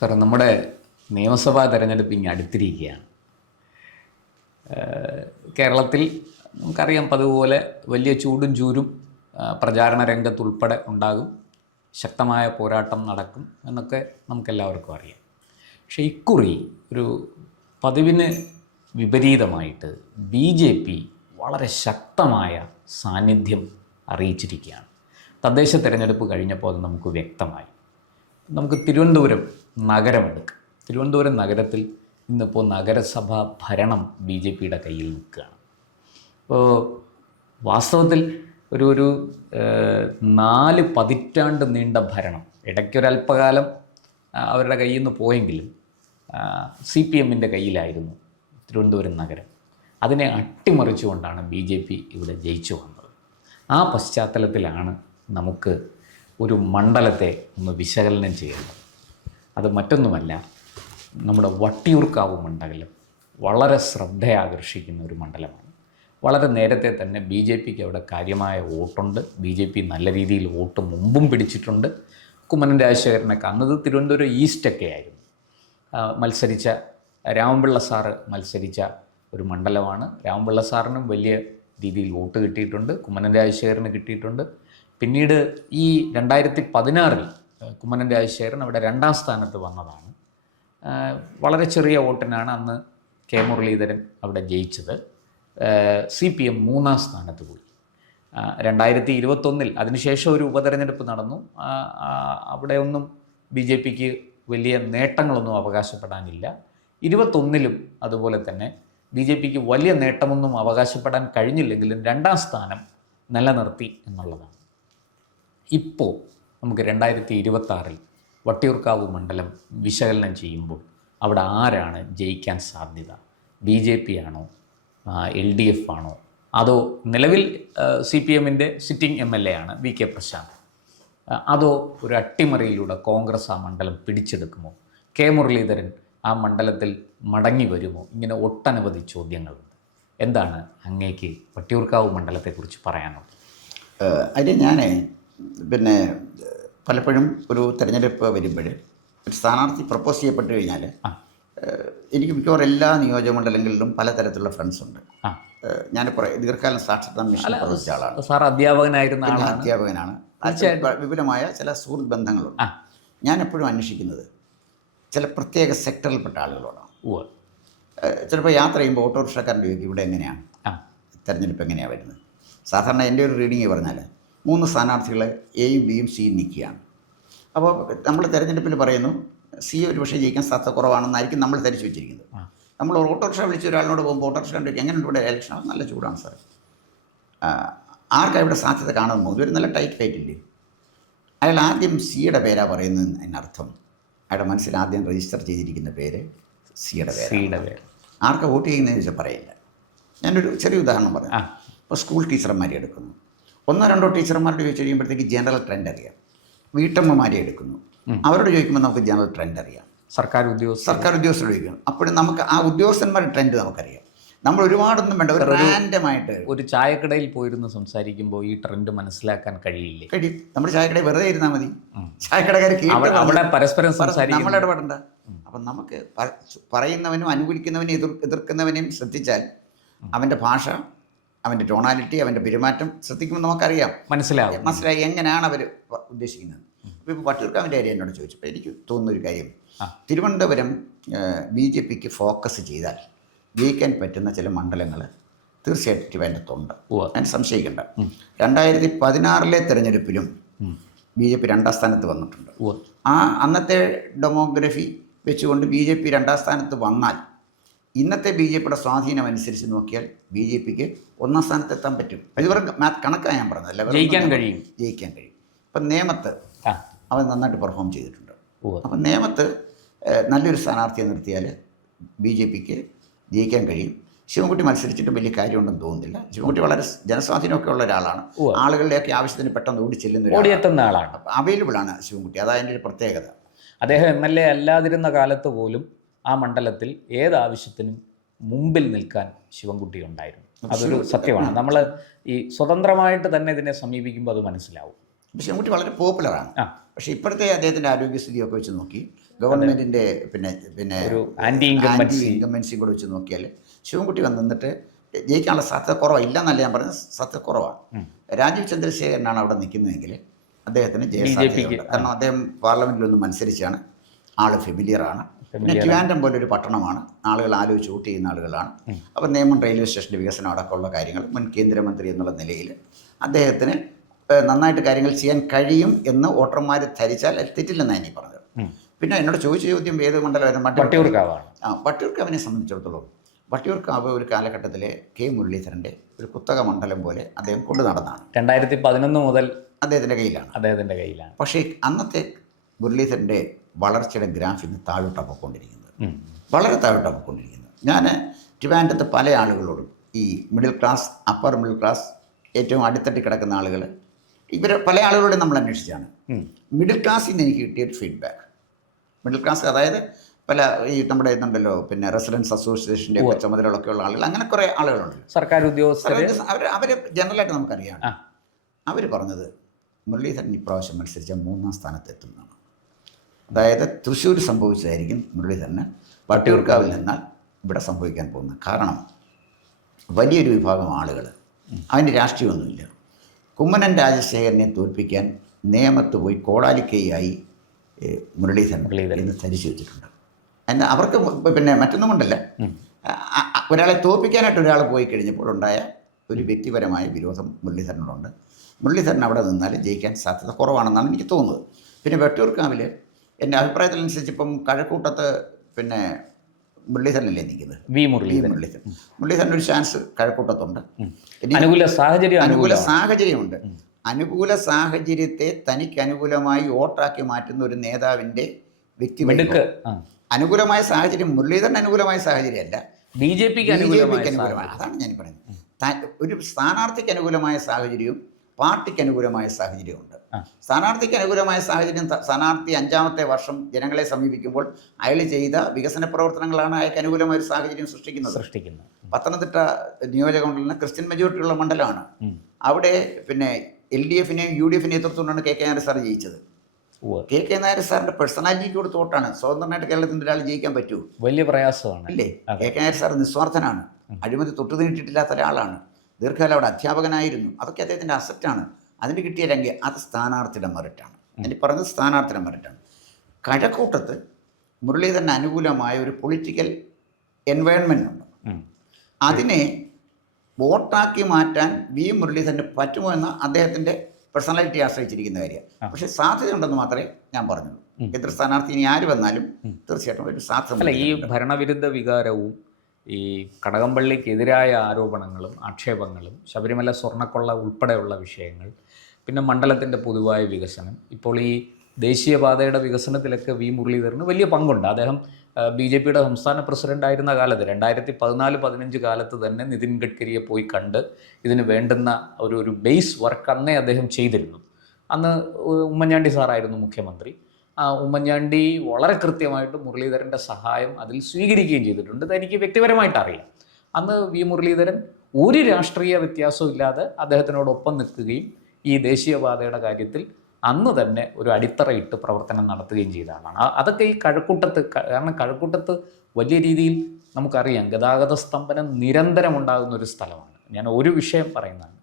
Sir, നമ്മുടെ നിയമസഭാ തെരഞ്ഞെടുപ്പ് ഇങ്ങനെ അടുത്തിരിക്കുകയാണ്. കേരളത്തിൽ നമുക്കറിയാം, പതുപോലെ വലിയ ചൂടും ചൂരും പ്രചാരണ രംഗത്തുൾപ്പെടെ ഉണ്ടാകും, ശക്തമായ പോരാട്ടം നടക്കും എന്നൊക്കെ നമുക്കെല്ലാവർക്കും അറിയാം. പക്ഷേ ഇക്കുറി ഒരു പതിവിന് വിപരീതമായിട്ട് BJP വളരെ ശക്തമായ സാന്നിധ്യം അറിയിച്ചിരിക്കുകയാണ്. തദ്ദേശ തെരഞ്ഞെടുപ്പ് കഴിഞ്ഞപ്പോൾ അത് നമുക്ക് വ്യക്തമായി. നമുക്ക് തിരുവനന്തപുരം നഗരമെടുക്കാം. തിരുവനന്തപുരം നഗരത്തിൽ ഇന്നിപ്പോൾ നഗരസഭാ ഭരണം BJPയുടെ കയ്യിൽ നിൽക്കുകയാണ്. അപ്പോൾ വാസ്തവത്തിൽ ഒരു 4 പതിറ്റാണ്ട് നീണ്ട ഭരണം, ഇടയ്ക്കൊരല്പകാലം അവരുടെ കയ്യിൽ നിന്ന് പോയെങ്കിലും CPMൻ്റെ കയ്യിലായിരുന്നു തിരുവനന്തപുരം നഗരം. അതിനെ അട്ടിമറിച്ചുകൊണ്ടാണ് BJP ഇവിടെ ജയിച്ചു വന്നത്. ആ പശ്ചാത്തലത്തിലാണ് നമുക്ക് ഒരു മണ്ഡലത്തെ ഒന്ന് വിശകലനം ചെയ്യുന്നത്. അത് മറ്റൊന്നുമല്ല, നമ്മുടെ വട്ടിയൂർക്കാവ് മണ്ഡലം വളരെ ശ്രദ്ധയാകർഷിക്കുന്ന ഒരു മണ്ഡലമാണ്. വളരെ നേരത്തെ തന്നെ BJPക്ക് അവിടെ കാര്യമായ വോട്ടുണ്ട്. BJP നല്ല രീതിയിൽ വോട്ട് മുമ്പും പിടിച്ചിട്ടുണ്ട്. കുമ്മനം രാജശേഖരനൊക്കെ അന്നത് തിരുവനന്തപുരം ഈസ്റ്റൊക്കെ ആയിരുന്നു മത്സരിച്ച. രാമപിള്ള സാറ് മത്സരിച്ച ഒരു മണ്ഡലമാണ്. രാമപിള്ള സാറിനും വലിയ രീതിയിൽ വോട്ട് കിട്ടിയിട്ടുണ്ട്, കുമ്മനം രാജശേഖരന് കിട്ടിയിട്ടുണ്ട്. പിന്നീട് ഈ 2016 കുമ്മനം രാജശേഖരൻ അവിടെ 2ാം സ്ഥാനത്ത് വന്നതാണ്. വളരെ ചെറിയ വോട്ടിനാണ് അന്ന് കെ മുരളീധരൻ അവിടെ ജയിച്ചത്. CPM 3ാം സ്ഥാനത്ത് പോയി. 2021 അതിനുശേഷം ഒരു ഉപതെരഞ്ഞെടുപ്പ് നടന്നു. അവിടെ ഒന്നും BJPക്ക് വലിയ നേട്ടങ്ങളൊന്നും അവകാശപ്പെടാനില്ല. 21 അതുപോലെ തന്നെ BJPക്ക് വലിയ നേട്ടമൊന്നും അവകാശപ്പെടാൻ കഴിഞ്ഞില്ലെങ്കിലും 2ാം സ്ഥാനം നിലനിർത്തി എന്നുള്ളതാണ്. ഇപ്പോൾ നമുക്ക് 2026 വട്ടിയൂർക്കാവ് മണ്ഡലം വിശകലനം ചെയ്യുമ്പോൾ അവിടെ ആരാണ് ജയിക്കാൻ സാധ്യത? BJP ആണോ, LDF ആണോ, അതോ നിലവിൽ CPMൻ്റെ സിറ്റിംഗ് MLA ആണ് VK പ്രശാന്ത്, അതോ ഒരു അട്ടിമറിയിലൂടെ കോൺഗ്രസ് ആ മണ്ഡലം പിടിച്ചെടുക്കുമോ? കെ മുരളീധരൻ ആ മണ്ഡലത്തിൽ മടങ്ങി വരുമോ? ഇങ്ങനെ ഒട്ടനവധി ചോദ്യങ്ങളുണ്ട്. എന്താണ് അങ്ങേക്ക് വട്ടിയൂർക്കാവ് മണ്ഡലത്തെക്കുറിച്ച് പറയാനുള്ളത്? അതിന് ഞാൻ പലപ്പോഴും ഒരു തിരഞ്ഞെടുപ്പ് വരുമ്പോൾ ഒരു സ്ഥാനാർത്ഥി പ്രപ്പോസ് ചെയ്യപ്പെട്ട് കഴിഞ്ഞാൽ എനിക്ക് മിക്കവാറും എല്ലാ നിയോജകമണ്ഡലങ്ങളിലും പലതരത്തിലുള്ള ഫ്രണ്ട്സ് ഉണ്ട്. ഞാൻ കുറേ ദീർഘകാലം സാക്ഷരതാ മിഷൻ പ്രവർത്തിച്ച ആളാണ്. സാർ അധ്യാപകനായിരുന്ന അധ്യാപകനാണ്. വിപുലമായ ചില സുഹൃത്ത് ബന്ധങ്ങളുണ്ട്. ഞാൻ എപ്പോഴും അന്വേഷിക്കുന്നത് ചില പ്രത്യേക സെക്ടറിൽപ്പെട്ട ആളുകളോടാണ്. ചിലപ്പോൾ യാത്ര ചെയ്യുമ്പോൾ ഓട്ടോറിക്ഷക്കാരൻ്റെ ചോദിക്കും, ഇവിടെ എങ്ങനെയാണ് തിരഞ്ഞെടുപ്പ് എങ്ങനെയാണ് വരുന്നത്? സാധാരണ എൻ്റെ ഒരു റീഡിങ് പറഞ്ഞാൽ 3 സ്ഥാനാർത്ഥികൾ Aയും Bയും Cയും നിൽക്കുകയാണ്. അപ്പോൾ നമ്മൾ തിരഞ്ഞെടുപ്പിൽ പറയുന്നു C ഒരു പക്ഷേ ജയിക്കാൻ സാധ്യത കുറവാണെന്നായിരിക്കും നമ്മൾ ധരിച്ചു വെച്ചിരിക്കുന്നത്. നമ്മൾ ഓട്ടോറിക്ഷ വിളിച്ച ഒരാളിനോട് പോകുമ്പോൾ ഓട്ടോറിക്ഷ കണ്ടിട്ട് എങ്ങനെയുണ്ട് ഇവിടെ ഇലക്ഷൻ? നല്ല ചൂടാണ് സാർ. ആർക്കാണ് ഇവിടെ സാധ്യത കാണുന്നു? ഇതൊരു നല്ല ടൈറ്റ് ഫൈറ്റ് ഇല്ലേ? അയാൾ ആദ്യം Cയുടെ പേരാണ് പറയുന്നത്. അതിനർത്ഥം അയാളുടെ മനസ്സിൽ ആദ്യം രജിസ്റ്റർ ചെയ്തിരിക്കുന്ന പേര് Cയുടെ പേര്. ആർക്കാ വോട്ട് ചെയ്യുന്നതെന്ന് ചോദിച്ചാൽ പറയില്ല. ഞാനൊരു ചെറിയ ഉദാഹരണം പറയാം. ഇപ്പോൾ സ്കൂൾ ടീച്ചർമാരെ എടുക്കുന്നു. 1-2 ടീച്ചർമാരോട് ചോദിച്ചു കഴിയുമ്പോഴത്തേക്ക് ജനറൽ ട്രെൻഡ് അറിയാം. വീട്ടമ്മമാരെ എടുക്കുന്നു, അവരോട് ചോദിക്കുമ്പോൾ നമുക്ക് ജനറൽ ട്രെൻഡ് അറിയാം. സർക്കാർ ഉദ്യോഗസ്ഥരോട് ചോദിക്കണം, അപ്പോഴും നമുക്ക് ആ ഉദ്യോഗസ്ഥന്മാരുടെ ട്രെൻഡ് നമുക്കറിയാം. നമ്മൾ ഒരുപാടൊന്നും വേണ്ട, ഒരു റാൻഡമായിട്ട് ഒരു ചായക്കടയിൽ പോയിരുന്ന് സംസാരിക്കുമ്പോൾ ഈ ട്രെൻഡ് മനസ്സിലാക്കാൻ കഴിയില്ലേ? കഴിയും. നമ്മൾ ചായക്കടയിൽ വെറുതെ ഇരുന്നാൽ മതി. ചായക്കടക്കാർ അവിടെ പരസ്പരം നമ്മൾ ഇടപെടണ്ട. അപ്പം നമുക്ക് പറയുന്നവനും അനുകൂലിക്കുന്നവനും എതിർക്കുന്നവനെയും ശ്രദ്ധിച്ചാൽ അവൻ്റെ ഭാഷ, അവൻ്റെ ടോണാലിറ്റി, അവൻ്റെ പെരുമാറ്റം ശ്രദ്ധിക്കുമ്പോൾ നമുക്കറിയാം, മനസ്സിലായി എങ്ങനെയാണ് അവർ ഉദ്ദേശിക്കുന്നത്. ഇപ്പോൾ വട്ടിയൂർക്കാവിൻ്റെ കാര്യം എന്നോട് ചോദിച്ചപ്പോൾ എനിക്ക് തോന്നുന്നൊരു കാര്യം, തിരുവനന്തപുരം BJPക്ക് ഫോക്കസ് ചെയ്താൽ ജയിക്കാൻ പറ്റുന്ന ചില മണ്ഡലങ്ങൾ തീർച്ചയായിട്ടും ട്രിവാൻഡ്രത്തുണ്ട്. അതിന് സംശയിക്കേണ്ട. 2016 തെരഞ്ഞെടുപ്പിലും BJP 2ാം സ്ഥാനത്ത് വന്നിട്ടുണ്ട്. ആ അന്നത്തെ ഡെമോഗ്രഫി വെച്ചുകൊണ്ട് BJP 2ാം സ്ഥാനത്ത് വന്നാൽ ഇന്നത്തെ BJPയുടെ സ്വാധീനം അനുസരിച്ച് നോക്കിയാൽ BJPക്ക് 1ാം സ്ഥാനത്തെത്താൻ പറ്റും. ഇവർ കണക്കാണ് ഞാൻ പറഞ്ഞതല്ല, ജയിക്കാൻ കഴിയും. ഇപ്പം നേമത്ത് അവൻ നന്നായിട്ട് പെർഫോം ചെയ്തിട്ടുണ്ട്. അപ്പം നേമത്ത് നല്ലൊരു സ്ഥാനാർത്ഥിയെ നിർത്തിയാൽ BJPക്ക് ജയിക്കാൻ കഴിയും. ശിവൻകുട്ടി മത്സരിച്ചിട്ട് വലിയ കാര്യമുണ്ടെന്ന് തോന്നുന്നില്ല. ശിവൻകുട്ടി വളരെ ജനസ്വാധീനമൊക്കെ ഉള്ള ഒരാളാണ്. ആളുകളുടെയൊക്കെ ആവശ്യത്തിന് പെട്ടെന്ന് ഓടിച്ചെല്ലുന്ന ആളാണ്. അവൈലബിൾ ആണ് ശിവൻകുട്ടി. അതതിൻ്റെ ഒരു പ്രത്യേകത. അദ്ദേഹം MLA അല്ലാതിരുന്ന കാലത്ത് പോലും ആ മണ്ഡലത്തിൽ ഏതാവശ്യത്തിനും മുമ്പിൽ നിൽക്കാൻ ശിവൻകുട്ടി ഉണ്ടായിരുന്നു. അതൊരു സത്യമാണ്. നമ്മൾ ഈ സ്വതന്ത്രമായിട്ട് തന്നെ ഇതിനെ സമീപിക്കുമ്പോൾ അത് മനസ്സിലാവും. ശിവൻകുട്ടി വളരെ പോപ്പുലറാണ്. പക്ഷേ ഇപ്പോഴത്തെ അദ്ദേഹത്തിൻ്റെ ആരോഗ്യസ്ഥിതിയൊക്കെ വെച്ച് നോക്കി ഗവൺമെൻറ്റിൻ്റെ പിന്നെ ഒരു ആൻറ്റി ഇൻകംബൻസിയും കൂടെ വെച്ച് നോക്കിയാൽ ശിവൻകുട്ടി വന്നിട്ട് ജയിക്കാനുള്ള സാധ്യത കുറവാണ്. ഇല്ലെന്നല്ല ഞാൻ പറഞ്ഞത്, സാധ്യത കുറവാണ്. രാജീവ് ചന്ദ്രശേഖരനാണ് അവിടെ നിൽക്കുന്നതെങ്കിൽ അദ്ദേഹത്തിന് ജയസാധ്യതയുണ്ട്. കാരണം അദ്ദേഹം പാർലമെൻറ്റിലൊന്നും മത്സരിച്ചാണ്, ആൾ ഫെമിലിയറാണ്. പിന്നെ ട്രിവാൻഡ്രം പോലെ ഒരു പട്ടണമാണ്, ആളുകൾ ആലോചിച്ച് വോട്ട് ചെയ്യുന്ന ആളുകളാണ്. അപ്പോൾ നേമം റെയിൽവേ സ്റ്റേഷൻ്റെ വികസനം അടക്കമുള്ള കാര്യങ്ങൾ മുൻ കേന്ദ്രമന്ത്രി എന്നുള്ള നിലയിൽ അദ്ദേഹത്തിന് നന്നായിട്ട് കാര്യങ്ങൾ ചെയ്യാൻ കഴിയും എന്ന് വോട്ടർമാർ ധരിച്ചാൽ അത് തെറ്റില്ലെന്നാണ് എനിക്ക് പറഞ്ഞത്. പിന്നെ എന്നോട് ചോദിച്ച ചോദ്യം ഏത് മണ്ഡലമായിരുന്നു? വട്ടിയൂർക്കാവാണ്. വട്ടിയൂർക്കാവിനെ സംബന്ധിച്ചിടത്തോളം വട്ടിയൂർക്കാവ് ഒരു കാലഘട്ടത്തിൽ കെ മുരളീധരൻ്റെ ഒരു കുത്തക മണ്ഡലം പോലെ അദ്ദേഹം കൊണ്ടു നടന്നാണ്. 2011 മുതൽ അദ്ദേഹത്തിൻ്റെ കയ്യിലാണ്. പക്ഷേ അന്നത്തെ മുരളീധരൻ്റെ വളർച്ചയുടെ ഗ്രാഫ് ഇന്ന് താഴോട്ടാണ് പോയിക്കൊണ്ടിരിക്കുന്നത്, വളരെ താഴോട്ടാണ് പോയിക്കൊണ്ടിരിക്കുന്നത്. ഞാൻ ട്രിവാൻഡ്രത്ത് പല ആളുകളോടും ഈ middle class, upper middle class, ഏറ്റവും അടിത്തട്ടി കിടക്കുന്ന ആളുകൾ, ഇവർ പല ആളുകളോടും നമ്മൾ അന്വേഷിച്ചാണ്. മിഡിൽ ക്ലാസ്സിൽ നിന്ന് എനിക്ക് കിട്ടിയൊരു ഫീഡ്ബാക്ക്, മിഡിൽ ക്ലാസ് അതായത് പല ഈ നമ്മുടെ ഇതുണ്ടല്ലോ പിന്നെ റെസിഡൻസ് അസോസിയേഷൻ്റെ ചുമതലകളൊക്കെ ഉള്ള ആളുകൾ, അങ്ങനെ കുറേ ആളുകളുണ്ട്, സർക്കാർ ഉദ്യോഗസ്ഥർ. അവർ ജനറലായിട്ട് നമുക്കറിയാം. അവർ പറഞ്ഞത് മുരളീധരൻ ഇപ്രാവശ്യം മത്സരിച്ച 3ാം സ്ഥാനത്തെത്തുന്നതാണ്. അതായത് തൃശ്ശൂർ സംഭവിച്ചതായിരിക്കും മുരളീധരന് വട്ടിയൂർക്കാവിൽ നിന്നാൽ ഇവിടെ സംഭവിക്കാൻ പോകുന്നത്. കാരണം വലിയൊരു വിഭാഗം ആളുകൾ, അതിന് രാഷ്ട്രീയമൊന്നുമില്ല, കുമ്മനം രാജശേഖരനെ തോൽപ്പിക്കാൻ നേമത്ത് പോയി കോടാലിക്കൈയായി മുരളീധരൻ എന്ന് ധരിച്ചു വെച്ചിട്ടുണ്ട്. എന്നാൽ അവർക്ക് പിന്നെ മറ്റൊന്നും കൊണ്ടല്ല, ഒരാളെ തോൽപ്പിക്കാനായിട്ട് ഒരാൾ പോയി കഴിഞ്ഞപ്പോൾ ഉണ്ടായ ഒരു വ്യക്തിപരമായ വിരോധം മുരളീധരനോടുണ്ട്. മുരളീധരൻ അവിടെ നിന്നാൽ ജയിക്കാൻ സാധ്യത കുറവാണെന്നാണ് എനിക്ക് തോന്നുന്നത്. പിന്നെ വട്ടിയൂർക്കാവിൽ എൻ്റെ അഭിപ്രായത്തിനനുസരിച്ച് ഇപ്പം കഴക്കൂട്ടത്ത് പിന്നെ മുരളീധരനല്ലേ നിൽക്കുന്നത്, മുരളീധരൻ ഒരു ചാൻസ് കഴക്കൂട്ടത്തുണ്ട്. അനുകൂല സാഹചര്യമുണ്ട്. അനുകൂല സാഹചര്യത്തെ തനിക്ക് അനുകൂലമായി വോട്ടാക്കി മാറ്റുന്ന ഒരു നേതാവിൻ്റെ വ്യക്തി അനുകൂലമായ സാഹചര്യം മുരളീധരന് അനുകൂലമായ സാഹചര്യമല്ല, BJPക്ക് അനുകൂലമായ. അതാണ് ഞാൻ പറയുന്നത്. ഒരു സ്ഥാനാർത്ഥിക്ക് അനുകൂലമായ സാഹചര്യവും പാർട്ടിക്ക് അനുകൂലമായ സാഹചര്യമുണ്ട്. സ്ഥാനാർത്ഥിക്ക് അനുകൂലമായ സാഹചര്യം, സ്ഥാനാർത്ഥി 5ാമത്തെ വർഷം ജനങ്ങളെ സമീപിക്കുമ്പോൾ അയാൾ ചെയ്ത വികസന പ്രവർത്തനങ്ങളാണ് അയാൾക്ക് അനുകൂലമായ ഒരു സാഹചര്യം സൃഷ്ടിക്കുന്നത്. പത്തനംതിട്ട നിയോജകമണ്ഡലത്തിന് ക്രിസ്ത്യൻ മെജോറിറ്റിയുള്ള മണ്ഡലമാണ്. അവിടെ പിന്നെ LDFനെയും UDF നേതൃത്വത്തിലാണ് കെ നായർ സാർ ജയിച്ചത്. കെ നായർ സാറിൻ്റെ പേഴ്സണാലിറ്റിക്ക് കൊടുത്ത വോട്ടാണ്. സ്വതന്ത്രമായിട്ട് കേരളത്തിൻ്റെ ഒരാൾ ജയിക്കാൻ പറ്റൂ? വലിയ പ്രയാസമാണ് അല്ലേ? കെ നായർ സാർ നിസ്വാർത്ഥനാണ്, അഴിമതി തൊട്ടു നീട്ടിയിട്ടില്ലാത്ത ഒരാളാണ്, ദീർഘകാലം അവിടെ അധ്യാപകനായിരുന്നു. അതൊക്കെ അദ്ദേഹത്തിൻ്റെ അസറ്റാണ്. അതിന് കിട്ടിയ രംഗം അത് സ്ഥാനാർത്ഥിയുടെ മെറിറ്റാണ്. എനിക്ക് പറഞ്ഞത് സ്ഥാനാർത്ഥിയുടെ മെറിറ്റാണ്. കഴക്കൂട്ടത്ത് മുരളീധരന് അനുകൂലമായ ഒരു പൊളിറ്റിക്കൽ എൻവയൺമെൻ്റ് ഉണ്ട്. അതിനെ വോട്ടാക്കി മാറ്റാൻ മുരളീധരന് പറ്റുമോ എന്ന അദ്ദേഹത്തിൻ്റെ പേഴ്സണാലിറ്റി ആശ്രയിച്ചിരിക്കുന്ന കാര്യമാണ്. പക്ഷേ സാധ്യതയുണ്ടെന്ന് മാത്രമേ ഞാൻ പറഞ്ഞുള്ളൂ. എത്ര സ്ഥാനാർത്ഥി ഇനി ആര് വന്നാലും തീർച്ചയായിട്ടും ഒരു സാധ്യത. ഈ ഭരണവിരുദ്ധ വികാരവും ഈ കടകംപള്ളിക്കെതിരായ ആരോപണങ്ങളും ആക്ഷേപങ്ങളും, ശബരിമല സ്വർണ്ണക്കൊള്ള ഉൾപ്പെടെയുള്ള വിഷയങ്ങൾ, പിന്നെ മണ്ഡലത്തിൻ്റെ പൊതുവായ വികസനം, ഇപ്പോൾ ഈ ദേശീയപാതയുടെ വികസനത്തിലൊക്കെ മുരളീധരന് വലിയ പങ്കുണ്ട്. അദ്ദേഹം BJPയുടെ സംസ്ഥാന പ്രസിഡൻ്റായിരുന്ന കാലത്ത് 2014-15 കാലത്ത് തന്നെ നിതിൻ ഗഡ്കരിയെ പോയി കണ്ട് ഇതിന് വേണ്ടുന്ന ഒരു ബേസ് വർക്ക് അന്നേ അദ്ദേഹം ചെയ്തിരുന്നു. അന്ന് ഉമ്മൻചാണ്ടി സാറായിരുന്നു മുഖ്യമന്ത്രി. ഉമ്മൻചാണ്ടി വളരെ കൃത്യമായിട്ട് മുരളീധരൻ്റെ സഹായം അതിൽ സ്വീകരിക്കുകയും ചെയ്തിട്ടുണ്ട്. ഇതെനിക്ക് വ്യക്തിപരമായിട്ട് അറിയാം. അന്ന് മുരളീധരൻ ഒരു രാഷ്ട്രീയ വ്യത്യാസവും ഇല്ലാതെ അദ്ദേഹത്തിനോടൊപ്പം നിൽക്കുകയും ഈ ദേശീയപാതയുടെ കാര്യത്തിൽ അന്ന് തന്നെ ഒരു അടിത്തറയിട്ട് പ്രവർത്തനം നടത്തുകയും ചെയ്ത ആളാണ്. അതൊക്കെ ഈ കഴക്കൂട്ടത്ത്, കാരണം കഴക്കൂട്ടത്ത് വലിയ രീതിയിൽ നമുക്കറിയാം ഗതാഗത സ്തംഭനം നിരന്തരം ഉണ്ടാകുന്ന ഒരു സ്ഥലമാണ്. ഞാൻ ഒരു വിഷയം പറയുന്നതാണ്,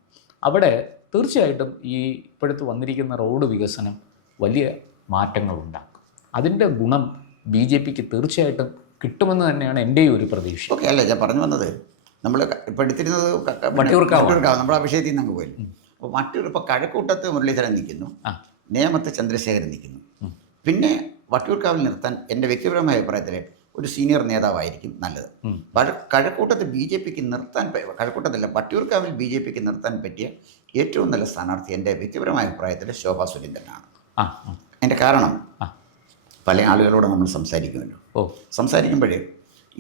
അവിടെ തീർച്ചയായിട്ടും ഈ ഇപ്പോഴത്തെ വന്നിരിക്കുന്ന റോഡ് വികസനം വലിയ മാറ്റങ്ങളുണ്ടാക്കും. അതിൻ്റെ ഗുണം BJPക്ക് തീർച്ചയായിട്ടും കിട്ടുമെന്ന് തന്നെയാണ് എൻ്റെ ഒരു പ്രതീക്ഷ. ഓക്കെ, അല്ലേ ഞാൻ പറഞ്ഞു വന്നത്, നമ്മൾ ഇപ്പോൾ എടുത്തിരുന്നത് വട്ടിയൂർക്കാവ്, നമ്മൾ ആ വിഷയത്തിൽ നിന്ന് അങ്ങ് പോയി. അപ്പോൾ ഇപ്പോൾ കഴക്കൂട്ടത്ത് മുരളീധരൻ നിൽക്കുന്നു, നേമത്ത് ചന്ദ്രശേഖരൻ നിൽക്കുന്നു. പിന്നെ വട്ടിയൂർക്കാവിൽ നിർത്താൻ എൻ്റെ വ്യക്തിപരമായ അഭിപ്രായത്തിൽ ഒരു സീനിയർ നേതാവായിരിക്കും നല്ലത്. കഴക്കൂട്ടത്ത് BJPക്ക് നിർത്താൻ, കഴക്കൂട്ടത്തല്ല വട്ടിയൂർക്കാവിൽ BJPക്ക് നിർത്താൻ പറ്റിയ ഏറ്റവും നല്ല സ്ഥാനാർത്ഥി എൻ്റെ വ്യക്തിപരമായ അഭിപ്രായത്തിൽ ശോഭാ സുരേന്ദ്രനാണ്. അതിൻ്റെ കാരണം പല ആളുകളോട് നമ്മൾ സംസാരിക്കുമല്ലോ, സംസാരിക്കുമ്പോഴേ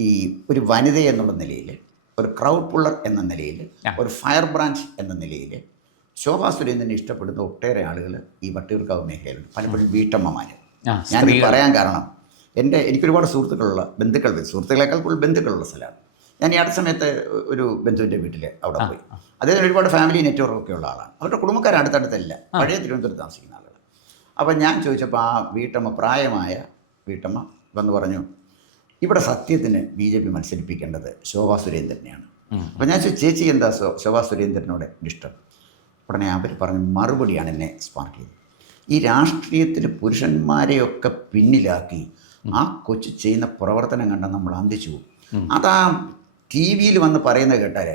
ഈ ഒരു വനിത എന്നുള്ള നിലയിൽ, ഒരു ക്രൗഡ് പുള്ളർ എന്ന നിലയിൽ, ഒരു ഫയർ ബ്രാഞ്ച് എന്ന നിലയിൽ ശോഭാ സുരേന്ദ്രനെ ഇഷ്ടപ്പെടുന്ന ഒട്ടേറെ ആളുകൾ ഈ വട്ടിയൂർക്കാവ് മേഖലയിലുണ്ട്. പലപ്പോഴും വീട്ടമ്മമാർ. ഞാനിത് പറയാൻ കാരണം എനിക്കൊരുപാട് സുഹൃത്തുക്കളെക്കാൾ കൂടുതൽ ബന്ധുക്കളുള്ള സ്ഥലമാണ്. ഞാൻ ഈ അടുത്ത സമയത്ത് ഒരു ബന്ധുവിൻ്റെ വീട്ടിൽ അവിടെ പോയി. അദ്ദേഹത്തിന് ഒരുപാട് ഫാമിലി നെറ്റ്വർക്കൊക്കെ ഉള്ള ആളാണ്. അവരുടെ കുടുംബക്കാർ അടുത്തടുത്തല്ല, പഴയ തിരുവനന്തപുരത്ത് താമസിക്കുന്ന ആളുകൾ. അപ്പം ഞാൻ ചോദിച്ചപ്പോൾ ആ വീട്ടമ്മ, പ്രായമായ വീട്ടമ്മ വന്ന് പറഞ്ഞു, ഇവിടെ സത്യത്തിന് BJP മത്സരിപ്പിക്കേണ്ടത് ശോഭാ സുരേന്ദ്രനെയാണ്. അപ്പം ഞാൻ ചോദിച്ചു, ചേച്ചി എന്താ ശോഭാ സുരേന്ദ്രനോട് ഇഷ്ടം? ഉടനെ അവർ പറഞ്ഞ മറുപടിയാണ് എന്നെ സ്പാർക്ക് ചെയ്തത്. ഈ രാഷ്ട്രീയത്തിൽ പുരുഷന്മാരെയൊക്കെ പിന്നിലാക്കി ആ കൊച്ചു ചെയ്യുന്ന പ്രവർത്തനം കണ്ട നമ്മൾ അന്തിച്ചു പോകും. അതാ TV-യിൽ വന്ന് പറയുന്നത് കേട്ടാൽ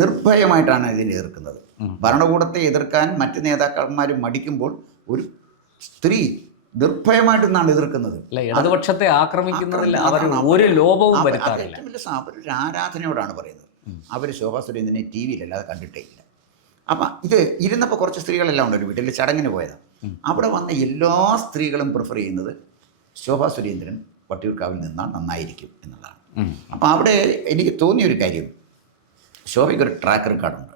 നിർഭയമായിട്ടാണ് ഇതിനെ എതിർക്കുന്നത്. ഭരണകൂടത്തെ എതിർക്കാൻ മറ്റ് നേതാക്കന്മാർ മടിക്കുമ്പോൾ ഒരു സ്ത്രീ നിർഭയമായിട്ട് നിന്നാണ് എതിർക്കുന്നത്. ഇടതുപക്ഷത്തെ ആക്രമിക്കുന്നതിൽ അവർ ഒരു ലോപവും വരുത്താറില്ല. ഏറ്റവും വലിയ അവരൊരു ആരാധനയോടാണ് പറയുന്നത്. അവർ ശോഭാ സുരേന്ദ്രനെ TV-യിലല്ലാതെ കണ്ടിട്ടേ ഇല്ല. അപ്പം ഇത് ഇരുന്നപ്പോൾ കുറച്ച് സ്ത്രീകളെല്ലാം ഉണ്ട്, ഒരു വീട്ടിൽ ചടങ്ങിന് പോയതാണ്. അവിടെ വന്ന എല്ലാ സ്ത്രീകളും പ്രിഫർ ചെയ്യുന്നത് ശോഭാ സുരേന്ദ്രൻ വട്ടിയൂർക്കാവിൽ നിന്നാൽ നന്നായിരിക്കും എന്നുള്ളതാണ്. അപ്പോൾ അവിടെ എനിക്ക് തോന്നിയൊരു കാര്യം, ശോഭയ്ക്കൊരു ട്രാക്ക് റെക്കോർഡുണ്ട്.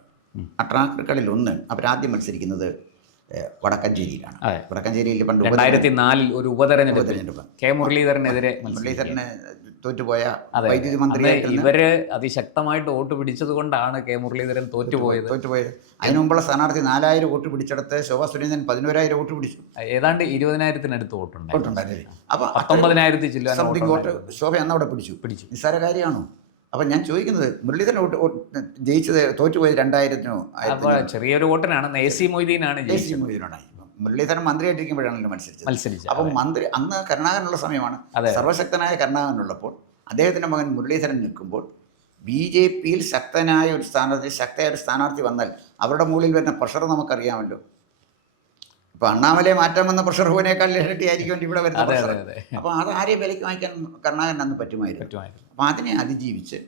ആ ട്രാക്ക് റെക്കോർഡിൽ ഒന്ന്, അവരാദ്യം മത്സരിക്കുന്നത് വടക്കഞ്ചേരിയിലാണ്. വടക്കഞ്ചേരിയിൽ പണ്ട് 2004 ഒരു ഉപതെരഞ്ഞെടുപ്പ് മുരളീധരനെതിരെ മുരളീധരന് തോറ്റുപോയ വൈദ്യുതി മന്ത്രി. ഇവര് അതിശക്തമായിട്ട് വോട്ട് പിടിച്ചത് കൊണ്ടാണ് മുരളീധരൻ തോറ്റുപോയത്. അതിനു മുമ്പുള്ള സ്ഥാനാർത്ഥി 4000 വോട്ട് പിടിച്ചെടുത്ത് ശോഭാ സുരേന്ദ്രൻ 11,000 വോട്ട് പിടിച്ചു. ഏതാണ്ട് 20,000-ത്തിനടുത്ത് വോട്ടുണ്ടായിരുന്നു. അപ്പോൾ 19,000 സംതിങ് വോട്ട് ശോഭ അന്നവിടെ പിടിച്ചു. നിസ്സാര കാര്യമാണോ? അപ്പം ഞാൻ ചോദിക്കുന്നത്, മുരളീധരൻ വോട്ട് ജയിച്ചത് തോറ്റുപോയത് 2000-നോ? ചെറിയൊരു വോട്ടിനാണ്. AC മൊയ്തീനാണ്. മുരളീധരൻ മന്ത്രിയായിട്ടിരിക്കുമ്പോഴാണല്ലോ മത്സരിച്ചത്. അപ്പം മന്ത്രി അന്ന് കരുണാകരനുള്ള സമയമാണ്. സർവശക്തനായ കരുണാകരനുള്ളപ്പോൾ അദ്ദേഹത്തിൻ്റെ മകൻ മുരളീധരൻ നിൽക്കുമ്പോൾ BJP-യിൽ ശക്തനായ ഒരു സ്ഥാനാർത്ഥി വന്നാൽ അവരുടെ മുകളിൽ വരുന്ന പ്രഷർ നമുക്കറിയാമല്ലോ. ഇപ്പോൾ അണ്ണാമലയെ മാറ്റാമെന്ന പ്രഷർ പോനേക്കാൾ ഇരട്ടിയായിരിക്കും ഇവിടെ വരുന്ന പ്രഷർ. അപ്പോൾ അത് ആരെയും വിലയ്ക്ക് വാങ്ങിക്കാൻ കരുണാകരൻ അന്ന് പറ്റുമായിരുന്നു. അപ്പോൾ അതിനെ അതിജീവിച്ച്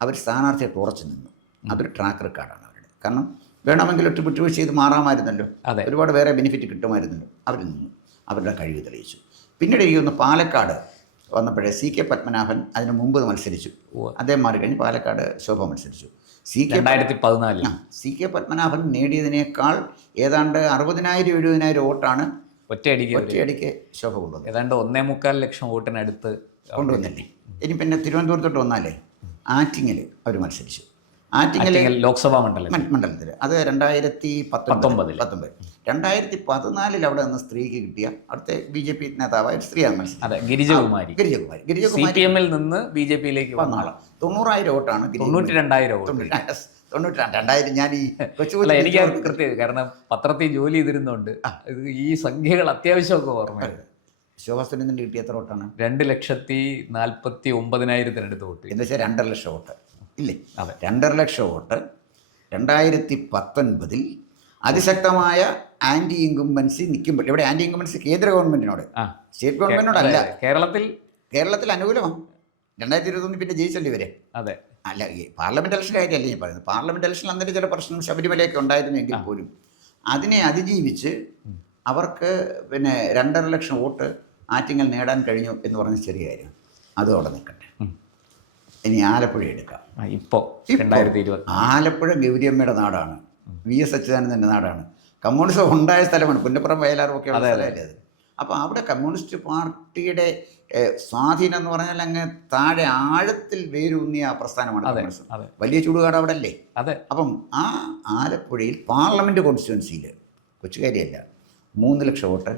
അവർ സ്ഥാനാർത്ഥിയായിട്ട് ഉറച്ചു നിന്നു. അതൊരു ട്രാക്ക് റെക്കോർഡാണ് അവരുടെ. കാരണം വേണമെങ്കിൽ വിട്ടുവീഴ്ച ചെയ്ത് മാറാമായിരുന്നല്ലോ, ഒരുപാട് വേറെ ബെനിഫിറ്റ് കിട്ടുമായിരുന്നല്ലോ. അവർ നിന്നു, അവരുടെ കഴിവ് തെളിയിച്ചു. പിന്നീട് എനിക്ക് തോന്നുന്നു പാലക്കാട് വന്നപ്പോഴേ CK പത്മനാഭൻ അതിന് മുമ്പ് മത്സരിച്ചു. അദ്ദേഹം മാറിക്കഴിഞ്ഞ് പാലക്കാട് ശോഭ മത്സരിച്ചു. 2014 CK പത്മനാഭൻ നേടിയതിനേക്കാൾ ഏതാണ്ട് 60,000-70,000 വോട്ടാണ് ഒറ്റയടിക്ക് ശോഭ കൊണ്ടുവന്നത്. ഏതാണ്ട് 1.25 ലക്ഷം വോട്ടിനടുത്ത് കൊണ്ടുവന്നില്ലേ. ഇനി പിന്നെ തിരുവനന്തപുരത്തോട്ട് വന്നാലേ ആറ്റിങ്ങൽ അവർ മത്സരിച്ചു. ആറ്റിങ്ങൽ ലോക്സഭാ മണ്ഡലത്തിൽ അത് 2019. 2014 അവിടെ നിന്ന് സ്ത്രീക്ക് കിട്ടിയ അടുത്ത BJP നേതാവായ സ്ത്രീയാണ് മത്സരിച്ചത്. ഗിരിജകുമാരി CPM-ൽ നിന്ന് BJP-യിലേക്ക് വന്ന ആളാണ്. 90,000 വോട്ടാണ്. 92,000 വോട്ട്. 2000 ഞാൻ ഈ എനിക്ക് കൃത്യം, കാരണം പത്രത്തിൽ ജോലി ചെയ്തിരുന്നോണ്ട് ഈ സംഖ്യകൾ അത്യാവശ്യമൊക്കെ ഓർമ്മയുണ്ട്. ശോഭാ സുരേന്ദ്രൻ കിട്ടിയ എത്ര വോട്ടാണ്? 2,49,000-അടുത്ത് വോട്ട്. എന്ന് വെച്ചാൽ 2.5 ലക്ഷം വോട്ട് ഇല്ലേ? 2.5 ലക്ഷം വോട്ട് 2019 അതിശക്തമായ ആന്റി ഇൻകംബൻസി നിൽക്കുമ്പോൾ, ഇവിടെ ആന്റി ഇൻകംബൻസി കേന്ദ്ര ഗവൺമെന്റിനോട്, സ്റ്റേറ്റ് ഗവൺമെന്റിനോടല്ല. കേരളത്തിൽ അനുകൂലമാണ്. 2021 പിന്നെ ജയിച്ചല്ലോ ഇവരെ. അല്ല, ഈ പാർലമെന്റ് ഇലക്ഷൻ കാര്യമല്ല ഞാൻ പറയുന്നത്. പാർലമെന്റ് ഇലക്ഷനിൽ അന്നേരം ചില പ്രശ്നം ശബരിമലയൊക്കെ ഉണ്ടായിരുന്നെങ്കിൽ പോലും അതിനെ അതിജീവിച്ച് അവർക്ക് പിന്നെ 2.5 ലക്ഷം വോട്ട് ആറ്റിങ്ങൽ നേടാൻ കഴിഞ്ഞു എന്ന് പറഞ്ഞ ചെറിയ കാര്യം. അതോടെ നിൽക്കട്ടെ. ഇനി ആലപ്പുഴ എടുക്കാം. ഇപ്പോൾ 2020 ആലപ്പുഴ ഗൗരിയമ്മയുടെ നാടാണ്, VS അച്യുതാനന്ദൻ്റെ നാടാണ്. കമ്മ്യൂണിസം ഉണ്ടായ സ്ഥലമാണ്. പുന്നപ്പുറം വയലാറും ഒക്കെ ഉള്ള സ്ഥലമല്ലേ അത്. അപ്പോൾ അവിടെ കമ്മ്യൂണിസ്റ്റ് പാർട്ടിയുടെ സ്വാധീനം എന്ന് പറഞ്ഞാൽ അങ്ങ് താഴെ ആഴത്തിൽ വേരൂന്നിയ പ്രസ്ഥാനമാണ് കമ്മ്യൂണിസം. വലിയ ചൂടുകാട് അവിടെ അല്ലേ. അപ്പം ആ ആലപ്പുഴയിൽ പാർലമെൻറ്റ് കോൺസ്റ്റിറ്റ്യുവൻസിയിൽ, കൊച്ചുകാരിയല്ല, 3 ലക്ഷം വോട്ട്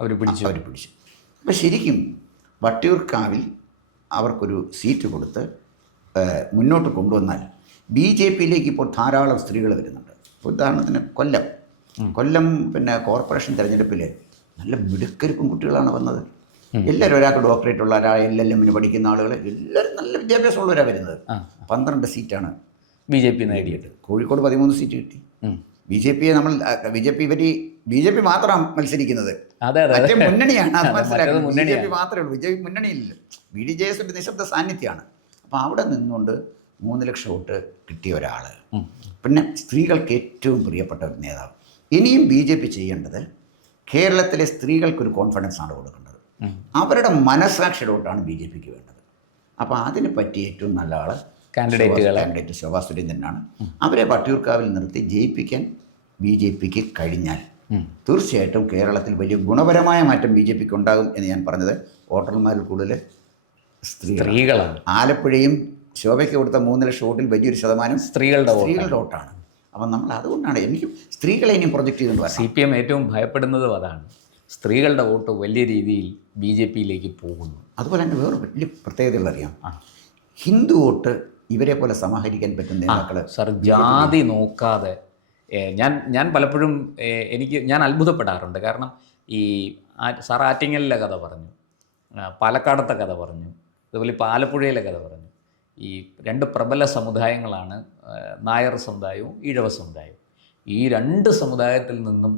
അവർ പിടിച്ചു. അപ്പോൾ ശരിക്കും വട്ടിയൂർക്കാവിൽ അവർക്കൊരു സീറ്റ് കൊടുത്ത് മുന്നോട്ട് കൊണ്ടുവന്നാൽ BJP-യിലേക്ക് ഇപ്പോൾ ധാരാളം സ്ത്രീകൾ വരുന്നുണ്ട്. ഉദാഹരണത്തിന് കൊല്ലം പിന്നെ കോർപ്പറേഷൻ തിരഞ്ഞെടുപ്പിൽ നല്ല മിടുക്കരി പെൺകുട്ടികളാണ് വന്നത്. എല്ലാവരും ഒരാൾക്ക് ഡോക്ടറേറ്റ് ഉള്ള, LLM-ന് പഠിക്കുന്ന ആളുകൾ, എല്ലാവരും നല്ല വിദ്യാഭ്യാസമുള്ളവരാണ് വരുന്നത്. 12 സീറ്റാണ് BJP നേടിയത്. കോഴിക്കോട് 13 സീറ്റ് കിട്ടി. BJP മാത്രം മത്സരിക്കുന്നത്, മറ്റേ മുന്നണിയാണ്. അത് മനസ്സിലാക്കുന്നത്. BJP മാത്രമേ ഉള്ളൂ, BJP മുന്നണിയില്ല. BDJS-ന്റെ നിശബ്ദ സാന്നിധ്യമാണ്. അപ്പോൾ അവിടെ നിന്നുകൊണ്ട് 3 ലക്ഷം വോട്ട് കിട്ടിയ ഒരാൾ, പിന്നെ സ്ത്രീകൾക്ക് ഏറ്റവും പ്രിയപ്പെട്ട ഒരു നേതാവ്. ഇനിയും BJP ചെയ്യേണ്ടത് കേരളത്തിലെ സ്ത്രീകൾക്കൊരു കോൺഫിഡൻസ് ആണ് കൊടുക്കേണ്ടത്. അവരുടെ മനസ്സാക്ഷിയുടെ വോട്ടാണ് BJP-ക്ക് വേണ്ടത്. അപ്പോൾ അതിന് പറ്റിയ ഏറ്റവും നല്ല ആൾ കാൻഡിഡേറ്റ് ശോഭാ സുരേന്ദ്രനാണ്. അവരെ വട്ടിയൂർക്കാവിൽ നിർത്തി ജയിപ്പിക്കാൻ BJP-ക്ക് കഴിഞ്ഞാൽ തീർച്ചയായിട്ടും കേരളത്തിൽ വലിയ ഗുണപരമായ മാറ്റം BJP-ക്ക് ഉണ്ടാകും എന്ന് ഞാൻ പറഞ്ഞത്. വോട്ടർമാരിൽ കൂടുതൽ സ്ത്രീകളാണ്. ആലപ്പുഴയും ശോഭയ്ക്ക് കൊടുത്ത 3 ലക്ഷം വോട്ടിൽ വലിയൊരു ശതമാനം സ്ത്രീകളുടെ വോട്ടാണ്. അപ്പം നമ്മൾ അതുകൊണ്ടാണ് എനിക്ക് സ്ത്രീകളെ ഇനിയും പ്രൊജക്റ്റ് ചെയ്തുകൊണ്ട് CPM ഏറ്റവും ഭയപ്പെടുന്നതും അതാണ്. സ്ത്രീകളുടെ വോട്ട് വലിയ രീതിയിൽ BJPയിലേക്ക് പോകുന്നു. അതുപോലെ തന്നെ വേറെ വലിയ പ്രത്യേകതകളറിയാം. ഹിന്ദു വോട്ട് ഇവരെ പോലെ സമാഹരിക്കാൻ പറ്റുന്ന നേതാക്കൾ സാർ ജാതി നോക്കാതെ ഞാൻ പലപ്പോഴും ഞാൻ അത്ഭുതപ്പെടാറുണ്ട്. കാരണം ഈ സാർ ആറ്റിങ്ങലിലെ കഥ പറഞ്ഞു, പാലക്കാടത്തെ കഥ പറഞ്ഞു, അതുപോലെ ഇപ്പോൾ ആലപ്പുഴയിലെ കഥ പറഞ്ഞു. ഈ 2 പ്രബല സമുദായങ്ങളാണ് നായർ സമുദായവും ഈഴവ സമുദായവും. ഈ 2 സമുദായത്തിൽ നിന്നും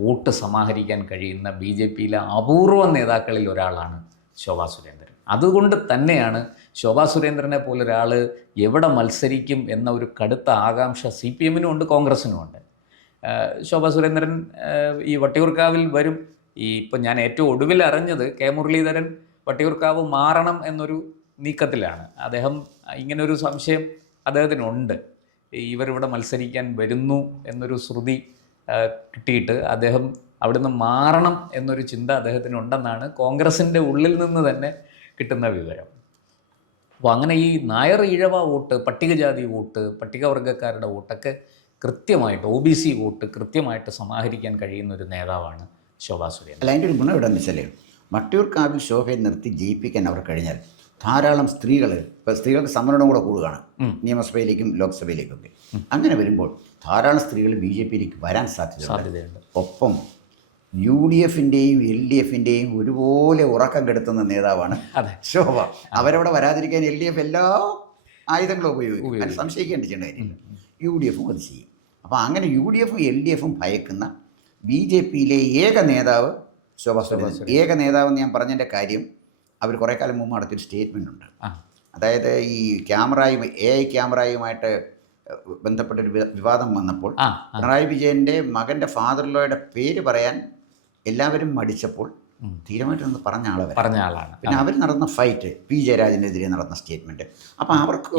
വോട്ട് സമാഹരിക്കാൻ കഴിയുന്ന BJPയിലെ അപൂർവ നേതാക്കളിൽ ഒരാളാണ് ശോഭാ സുരേന്ദ്രൻ. അതുകൊണ്ട് തന്നെയാണ് ശോഭാ സുരേന്ദ്രനെ പോലൊരാൾ എവിടെ മത്സരിക്കും എന്ന ഒരു കടുത്ത ആകാംക്ഷ CPMനും ഉണ്ട്, കോൺഗ്രസിനും ഉണ്ട്. ശോഭാ സുരേന്ദ്രൻ ഈ വട്ടിയൂർക്കാവിൽ വരും. ഇപ്പം ഞാൻ ഏറ്റവും ഒടുവിൽ അറിഞ്ഞത് കെ മുരളീധരൻ വട്ടിയൂർക്കാവ് മാറണം എന്നൊരു നീക്കത്തിലാണ്. അദ്ദേഹം ഇങ്ങനൊരു സംശയം അദ്ദേഹത്തിനുണ്ട്, ഇവരിവിടെ മത്സരിക്കാൻ വരുന്നു എന്നൊരു ശ്രുതി കിട്ടിയിട്ട് അദ്ദേഹം അവിടുന്ന് മാറണം എന്നൊരു ചിന്ത അദ്ദേഹത്തിനുണ്ടെന്നാണ് കോൺഗ്രസിൻ്റെ ഉള്ളിൽ നിന്ന് തന്നെ കിട്ടുന്ന വിവരം. അപ്പോൾ അങ്ങനെ ഈ നായർ ഈഴവ വോട്ട്, പട്ടികജാതി വോട്ട്, പട്ടികവർഗ്ഗക്കാരുടെ വോട്ടൊക്കെ കൃത്യമായിട്ട് OBC വോട്ട് കൃത്യമായിട്ട് സമാഹരിക്കാൻ കഴിയുന്ന ഒരു നേതാവാണ് ശോഭാ സുരേന്ദ്രൻ. അല്ല, അതിൻ്റെ ഒരു ഗുണം എവിടെയെന്ന് വെച്ചാൽ വട്ടിയൂർക്കാവിൽ ശോഭയെ നിർത്തി ജയിപ്പിക്കാൻ അവർ കഴിഞ്ഞാൽ ധാരാളം സ്ത്രീകൾ, ഇപ്പോൾ സ്ത്രീകൾക്ക് സംവരണം കൂടെ കൂടുകയാണ് നിയമസഭയിലേക്കും ലോക്സഭയിലേക്കൊക്കെ. അങ്ങനെ വരുമ്പോൾ ധാരാളം സ്ത്രീകൾ BJPയിലേക്ക് വരാൻ സാധ്യതയുണ്ട്. ഒപ്പം UDFൻ്റെയും LDFൻ്റെയും ഒരുപോലെ ഉറക്കം കെടുത്തുന്ന നേതാവാണ് ശോഭ. അവരവിടെ വരാതിരിക്കാൻ LDF എല്ലാ ആയുധങ്ങളും ഉപയോഗിക്കും, അത് സംശയിക്കേണ്ട കാര്യമില്ല. UDFും അത് ചെയ്യും. അപ്പോൾ അങ്ങനെ UDFും LDFും ഭയക്കുന്ന BJPയിലെ ഏക നേതാവ് ശോഭാ സുരേന്ദ്രൻ. ഏക നേതാവെന്ന് ഞാൻ പറഞ്ഞതിൻ്റെ കാര്യം, അവർ കുറേ കാലം മുമ്പ് നടത്തിയൊരു സ്റ്റേറ്റ്മെൻ്റ് ഉണ്ട്. അതായത് ഈ AI ക്യാമറയുമായിട്ട് ബന്ധപ്പെട്ടൊരു വിവാദം വന്നപ്പോൾ പിണറായി വിജയൻ്റെ മകൻ്റെ ഫാദർ ലോയുടെ പേര് പറയാൻ എല്ലാവരും മടിച്ചപ്പോൾ തീരുമാനമായിട്ടൊന്ന് പറഞ്ഞ ആളാണ്. പിന്നെ അവർ നടന്ന ഫൈറ്റ്, P ജയരാജനെതിരെ നടന്ന സ്റ്റേറ്റ്മെൻറ്റ്. അപ്പം അവർക്ക്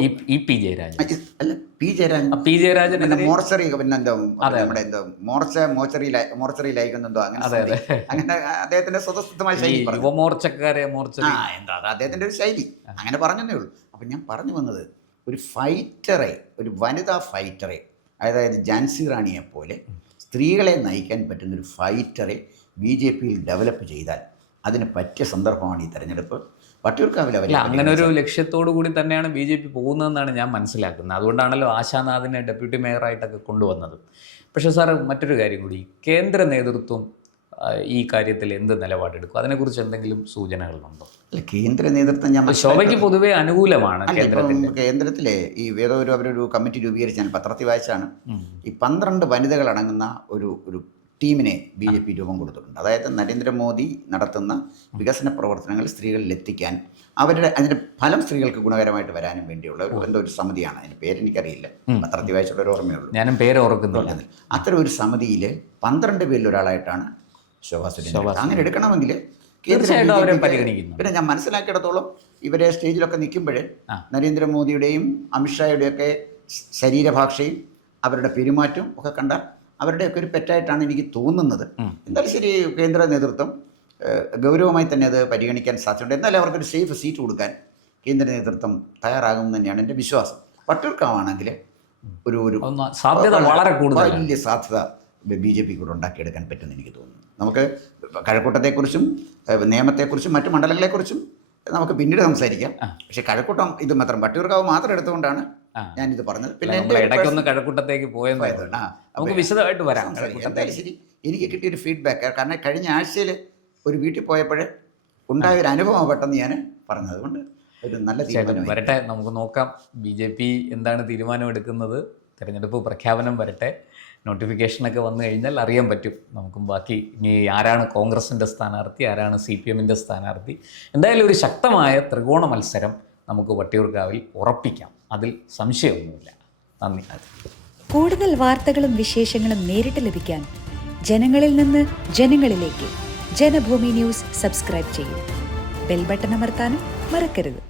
അല്ല P ജയരാജൻ പിന്നെ മോർച്ചറി, പിന്നെ എന്തോ നമ്മുടെ എന്തോ മോർച്ചറിയിലായിക്കുന്നെന്തോ അങ്ങനെ അദ്ദേഹത്തിൻ്റെ സ്വതസിദ്ധമായ ശൈലി എന്താ അദ്ദേഹത്തിൻ്റെ ഒരു ശൈലി അങ്ങനെ പറഞ്ഞതേ ഉള്ളൂ. അപ്പം ഞാൻ പറഞ്ഞു വന്നത്, ഒരു ഫൈറ്ററെ, ഒരു വനിതാ ഫൈറ്ററെ, അതായത് ഝാൻസി റാണിയെ പോലെ സ്ത്രീകളെ നയിക്കാൻ പറ്റുന്നൊരു ഫൈറ്ററെ BJPയിൽ ഡെവലപ്പ് ചെയ്താൽ അതിന് പറ്റിയ സന്ദർഭമാണ് ഈ തെരഞ്ഞെടുപ്പ്. വട്ടിയൂർക്കാവിൽ അവർ അങ്ങനെ ഒരു ലക്ഷ്യത്തോടു കൂടി തന്നെയാണ് BJP പോകുന്നതെന്നാണ് ഞാൻ മനസ്സിലാക്കുന്നത്. അതുകൊണ്ടാണല്ലോ ആശാനാഥിനെ ഡെപ്യൂട്ടി മേയറായിട്ടൊക്കെ കൊണ്ടുവന്നത്. പക്ഷേ സാർ, മറ്റൊരു കാര്യം കൂടി, കേന്ദ്ര നേതൃത്വം ഈ കാര്യത്തിൽ എന്ത് നിലപാടെടുക്കും? അതിനെക്കുറിച്ച് എന്തെങ്കിലും സൂചനകളുണ്ടോ? അല്ല, കേന്ദ്ര നേതൃത്വം ഞാൻ ശോഭയ്ക്ക് പൊതുവെ അനുകൂലമാണ്. കേന്ദ്രത്തിലെ ഈ അവരൊരു കമ്മിറ്റി രൂപീകരിച്ച് ഞാൻ പത്രത്തിൽ വായിച്ചാണ്, ഈ 12 വനിതകൾ അടങ്ങുന്ന ഒരു ടീമിനെ BJP രൂപം കൊടുത്തിട്ടുണ്ട്. അതായത് നരേന്ദ്രമോദി നടത്തുന്ന വികസന പ്രവർത്തനങ്ങൾ സ്ത്രീകളിൽ എത്തിക്കാൻ, അതിൻ്റെ ഫലം സ്ത്രീകൾക്ക് ഗുണകരമായിട്ട് വരാനും വേണ്ടിയുള്ള ഒരു സമിതിയാണ്. അതിൻ്റെ പേരെനിക്കറിയില്ല, പത്രത്തിൽ വായിച്ചുള്ള ഒരു ഓർമ്മയുള്ളൂ, ഞാനും പേര് ഓർക്കുന്നില്ല. അത്തരം ഒരു സമിതിയിൽ 12 പേരിൽ ഒരാളായിട്ടാണ് ശോഭാ സുരേന്ദ്രൻ. അങ്ങനെ എടുക്കണമെങ്കിൽ പിന്നെ ഞാൻ മനസ്സിലാക്കിയിടത്തോളം ഇവരെ സ്റ്റേജിലൊക്കെ നിൽക്കുമ്പോഴേ നരേന്ദ്രമോദിയുടെയും അമിത്ഷായുടെയൊക്കെ ശരീരഭാഷയും അവരുടെ പെരുമാറ്റവും ഒക്കെ കണ്ടാൽ അവരുടെയൊക്കെ ഒരു പെറ്റായിട്ടാണ് എനിക്ക് തോന്നുന്നത്. എന്തായാലും ശരി, കേന്ദ്ര നേതൃത്വം ഗൗരവമായി തന്നെ അത് പരിഗണിക്കാൻ സാധ്യതയുണ്ട്. എന്നാലും അവർക്കൊരു സേഫ് സീറ്റ് കൊടുക്കാൻ കേന്ദ്ര നേതൃത്വം തയ്യാറാകും തന്നെയാണ് എൻ്റെ വിശ്വാസം. വട്ടിയൂർക്കാവാണെങ്കിൽ ഒരു സാധ്യത വളരെ കൂടുതൽ, വലിയ സാധ്യത BJP കൂടെ ഉണ്ടാക്കിയെടുക്കാൻ പറ്റുമെന്ന് എനിക്ക് തോന്നുന്നു. നമുക്ക് കഴക്കൂട്ടത്തെക്കുറിച്ചും നിയമത്തെക്കുറിച്ചും മറ്റു മണ്ഡലങ്ങളെക്കുറിച്ചും നമുക്ക് പിന്നീട് സംസാരിക്കാം. പക്ഷേ കഴക്കൂട്ടം ഇത് മാത്രം, വട്ടിയൂർക്കാവ് മാത്രം എടുത്തുകൊണ്ടാണ് ഞാനിത് പറഞ്ഞത്. പിന്നെ ഇടയ്ക്കൊന്ന് കഴക്കൂട്ടത്തേക്ക് പോയത് നമുക്ക് വിശദമായിട്ട് വരാം. എന്തായാലും ശരി, എനിക്ക് കിട്ടിയൊരു ഫീഡ്ബാക്ക്, കാരണം കഴിഞ്ഞ ആഴ്ചയിൽ ഒരു വീട്ടിൽ പോയപ്പോൾ ഉണ്ടായൊരു അനുഭവം പെട്ടെന്ന് ഞാൻ പറഞ്ഞത്. അതുകൊണ്ട് ഒരു നല്ല തീരുമാനം വരട്ടെ, നമുക്ക് നോക്കാം BJP എന്താണ് തീരുമാനമെടുക്കുന്നത്. തിരഞ്ഞെടുപ്പ് പ്രഖ്യാപനം വരട്ടെ, നോട്ടിഫിക്കേഷനൊക്കെ വന്നു കഴിഞ്ഞാൽ അറിയാൻ പറ്റും നമുക്കും ബാക്കി ഇനി ആരാണ് കോൺഗ്രസിൻ്റെ സ്ഥാനാർത്ഥി, ആരാണ് CPMൻ്റെ സ്ഥാനാർത്ഥി. എന്തായാലും ഒരു ശക്തമായ ത്രികോണ മത്സരം നമുക്ക് വട്ടിയൂർക്കാവിൽ ഉറപ്പിക്കാം, അതിൽ സംശയമൊന്നുമില്ല. നന്ദി. കൂടുതൽ വാർത്തകളും വിശേഷങ്ങളും നേരിട്ട് ലഭിക്കാൻ ജനങ്ങളിൽ നിന്ന് ജനങ്ങളിലേക്ക് ജനഭൂമി ന്യൂസ് സബ്സ്ക്രൈബ് ചെയ്യൂ. ബെൽ ബട്ടൺ അമർത്താനും മറക്കരുത്.